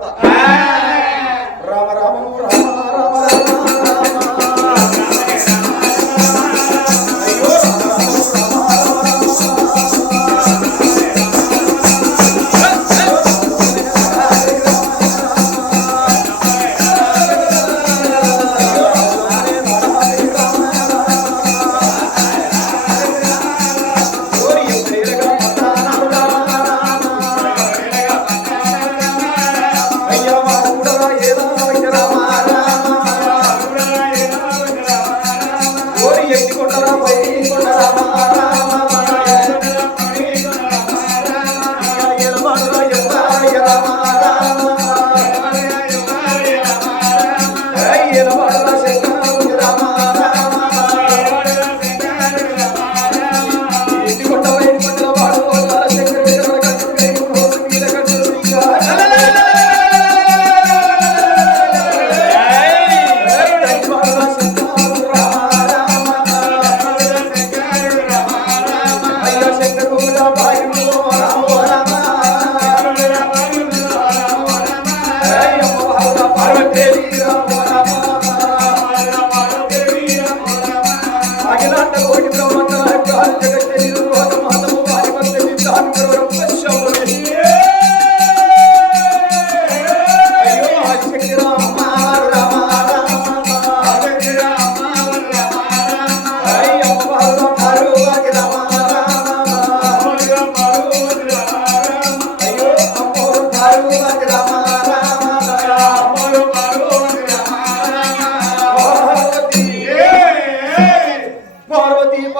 갔다.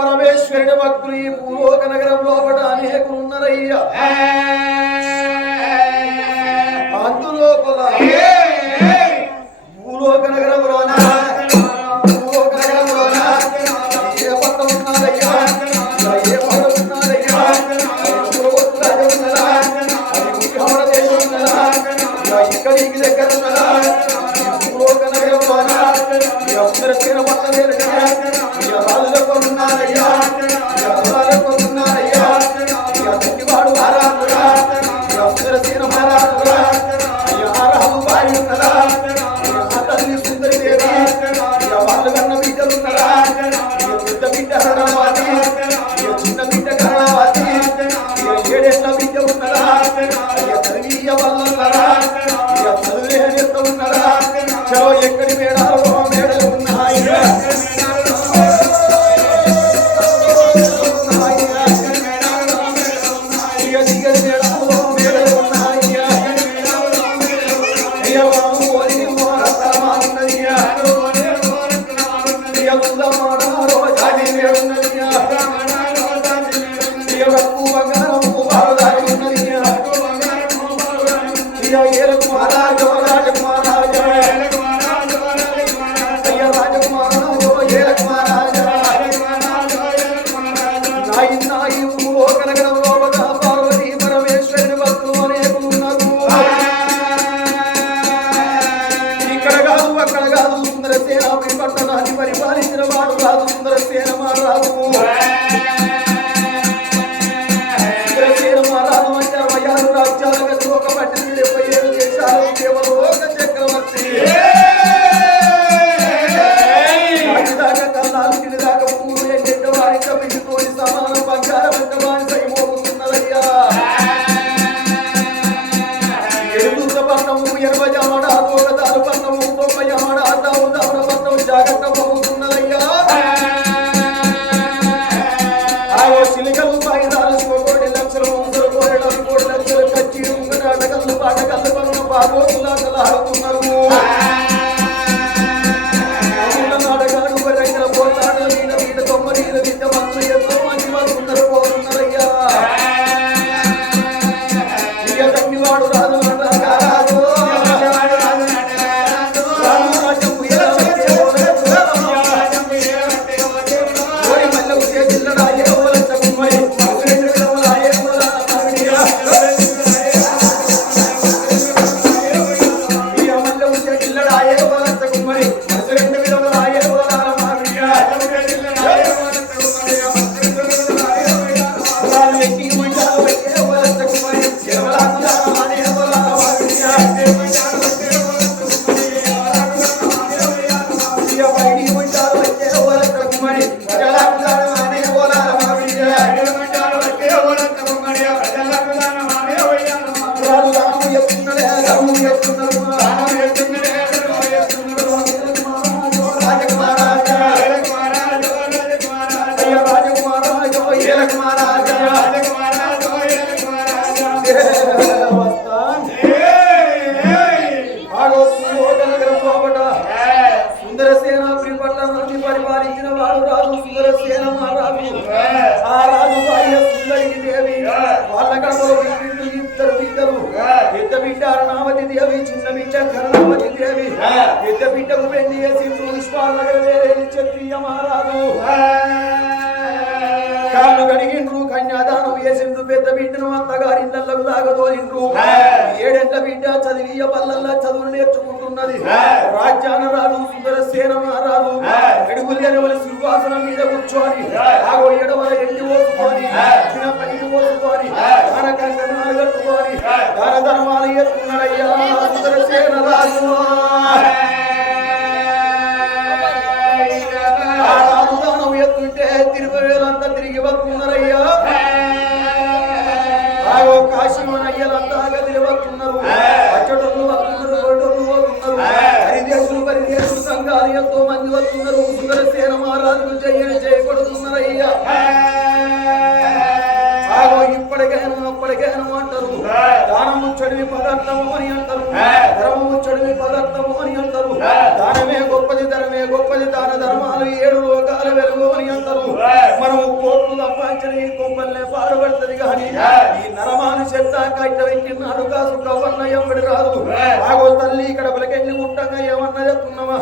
పరమేశ్వరుని భక్తులు ఈ భూలోక నగరంలో ఒకట అనేకులున్నారయ్యా అందులో భూలోక నగరం రానా దాగదోలిండ్రు ఏడెంట్ల బిడ్డ చదివియ పల్లల్లా చదువు నేర్చుకుంటున్నది. రాజ్యాన రాజు సుందర సేన మహారాజు ఎడుగు లేని వాళ్ళ సింహాసనం మీద కూర్చొని ఆగో ఎడవల ఎండి పోసుకొని తిన పైకి పోసుకొని దాన కంకణాలు కట్టుకొని దాన ధర్మాలు ఎత్తున్నాడయ్యా సుందర సేన రాజు. వస్తున్నారు సుందర సేన మహారాజులు జయ్యని చేయకూడుతున్నారయ్యా ఆగో ఇప్పటికైనా అప్పటికైనా అంటారు. దానము చెడివి పదార్థము అని అంటారు. ధర్మము చెడివి పదార్థము అని అంటారు. దానమే గొప్పది ధనమే గొప్పది దాన ధర్మాలు ఏడు లోకాల వెలుగు అని అంటారు మనము సంపాదించిన ఈ కొంపల్నే పాడుపడుతుంది కానీ ఈ నరమాను చెత్త కట్ట వెక్కినాడు కాసు కవన్న ఎవడి రాదు. ఆగో తల్లి ఇక్కడ పిలకెళ్ళి ముట్టంగా ఏమన్నా చెప్తున్నామా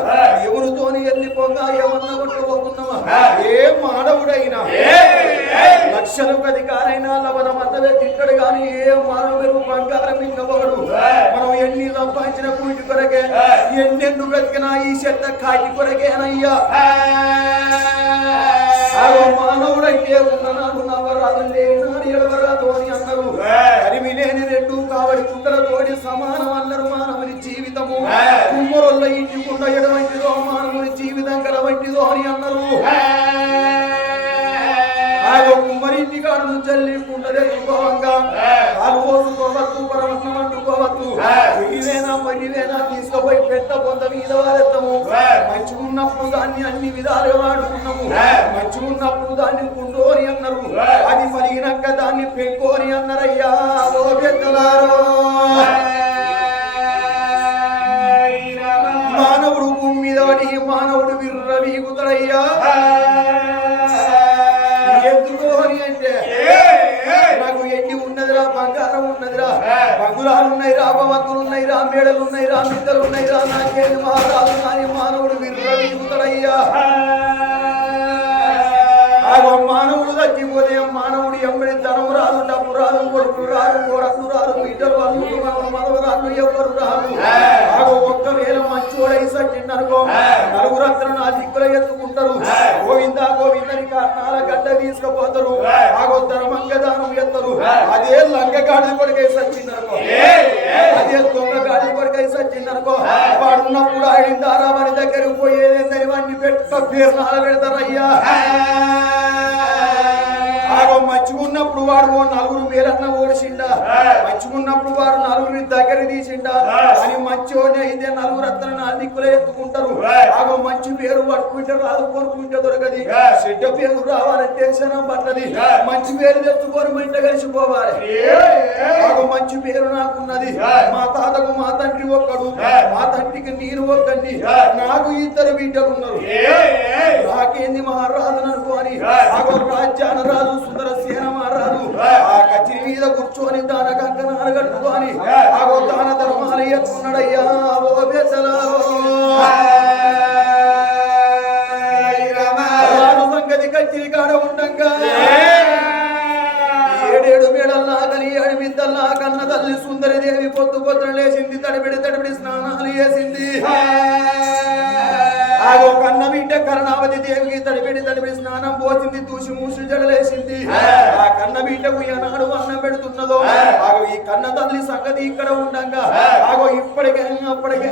ఎవరితోని వెళ్ళిపోగా ఏమన్నా కొట్టుకోతున్నామా ఏ మానవుడైనా లక్షలకు అధికారైనా లవణ మద్దవే తిట్టడు కానీ ఏ మానవుడు బంగారం ఇంకబడు మనం ఎన్ని సంపాదించిన కూటి కొరకే ఎన్నెన్ను బ్రతికినా ఈ చెత్త కాటి కొరకేనయ్యా. మానవుడైతే ఉన్ననాడు నవరాదు లేనాడు ఎడవరాదు అని అన్నారు లేని రెండు కావడి కుక్కలతోటి సమానం అన్నారు మానవుని జీవితము. కుమ్మరుల ఇంటికుండా ఎడవంటిదో మానవుని తీసుకుపోయి పెట్ట పొంద మీద వారెత్తము మంచిగున్నప్పుడు దాన్ని అన్ని విధాలుగా వాడుకున్నాము. మంచిగున్నప్పుడు దాన్ని కుండోని అన్నారు. అది మరిగినాక దాన్ని పెంకోని అన్నారయ్యా ఓ పెద్దలారో. మానవుడు మీద పడి మానవుడు విర్ర వీగుతాడయ్యా. ఎందుకు అని అంటే నాకు ఎండి ఉన్నదిరా బంగారం ఉన్నదిరా. బంగురాలు ఉన్నాయి రా భవంతులు. ఉన్నాయి రా మేడలు ఉన్నాయి రా మిద్దలు ఉన్నాయి రా నాకేది మహారాజు నాని మానవుడు విర్రవీగుతాడయ్యా ఆగో మానవుడు తగ్గిపోతే మానవుడు ఎంబడి ధనం రాదు డబ్బు రాదు కొడుకు రాదు కోడకు రాదు బిడ్డలు అల్లుడు మనవరాలు ఎవరు రాదు ఆగో ఒక్కవేళ మంచోడై సచ్చిందనుకో నలుగురు అందరూ నా దిక్కుల ఎత్తుకుంటారు. గోవిందా గోవిందని కారణాల గడ్డ తీసుకుపోతారు. ఆగో ధర్మంగ దానం ఎత్తరు. అదే లంగ గాడి కొడుకై సచ్చిన వాడున్నప్పుడు ఆయన దారామని దగ్గరకు పోయేదేందని వాడిని పెట్ట పేరు పెడతారయ్యా ఆగో మంచిగున్నప్పుడు వాడు ఓ నలుగురు వేలన్న ఓడిసిండా మంచిగున్నప్పుడు వాడు నలుగురిని దగ్గర తీసిండా? అని మంచోనే అయితే నలుగురు అత్తను నా దిక్కులో ఎత్తుకుంటారు. ఆగో మంచి పేరు పట్టుకుంటే రాదు కొనుక్కుంటే దొరకది. చెడ్డ పేరు రావాలంటే శనం పట్టది. మంచి పేరు తెచ్చుకొని మంట కలిసిపోవాలి. ఆగో మంచి పేరు నాకున్నది. మా తాతకు మా తండ్రి ఒక్కడు. మా తండ్రికి నేను ఒక్కడిని. నాకు ఇద్దరు బిడ్డలు ఉన్నారు నాకేంది మహారాజు అనుకోని ఆగో రాజ్యాన రాజు సుందర మీద కూర్చొని దాన కంకణాలు కట్టుకొని ఆగో దాన ధర్మాలు ఎత్తున్నాడయ్యా ఓ బెసలా. రాజు సంగతి కాడ ఉండంగా. ఏడేడు మేడల్లా కన్న తల్లి సుందరి దేవి పొద్దు పొద్దున లేచింది తడిపిడి తడిపిడి స్నానాలు చేసింది. ఆగో కన్న బిడ్డ కరుణావతి దేవికి తడిపెడి తడిపెడి స్నానం పోసింది తూసి మూసి జడలేసింది. బిడ్డకు ఏనాడు అన్నం పెడుతున్నదో ఆగో ఈ కన్న తల్లి సంగతి ఇక్కడ ఉండగా ఆగో ఇప్పటికే అప్పటికే